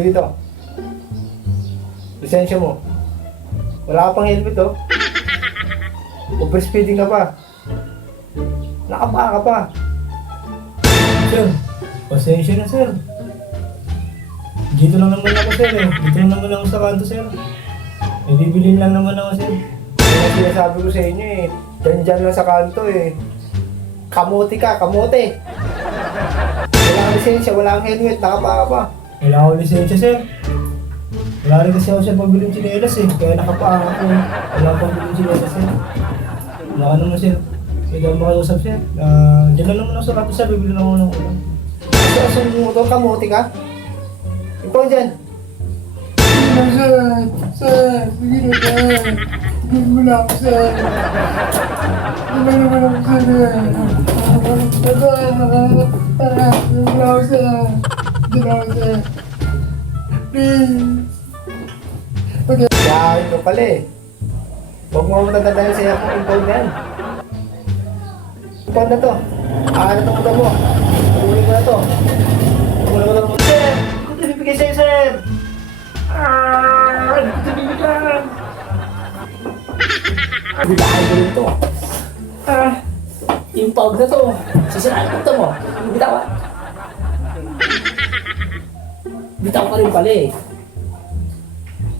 Halika dito. Lisensya mo. Wala ka pang helmet, oh. Overspeeding ka pa. Nakapa ka pa. Sir, pasensya na, sir. Dito lang naman ako, sir, eh. Dito lang naman ako sa kanto, sir. May bibilin lang naman ako, sir. Kaya sinasabi ko sa inyo, eh. Diyan lang sa kanto, eh. Kamote ka, kamote. Wala kang lisensya, wala kang helmet, nakapa ka pa. Wala akong lisensya, sir. Wala rin kasi ako siya pagbiling chinelas, eh. Kaya nakapaan ako, eh. Wala akong pagbiling chinelas, sir. Wala ka naman, sir. Kaya daw makausap, sir. Diyan lang naman ako sa kanto, sir. Bibili lang ako ng ulam. Sir, mo ito, kamote ka? Ikaw dyan. Sir, sige na, sir. Tigil mo lang, sir. Tigil mo lang, sir. Tigil mo lang, sir. Tigil mo lang, sir. Please. Kaya ito pala, eh. Huwag mo matatandaan sa'yo kung impound na yan. Impound na to. Na itong ulam mo. Ulit mo na to. Ulit mo na to. Sir! Kung ito bibigay sa'yo, sir! Hindi ko ito bibigyan! Bilahay ko rin to. Impound na to. Sisiraan ko ito mo. Bitaw ka. Bitaw ka rin pala, eh.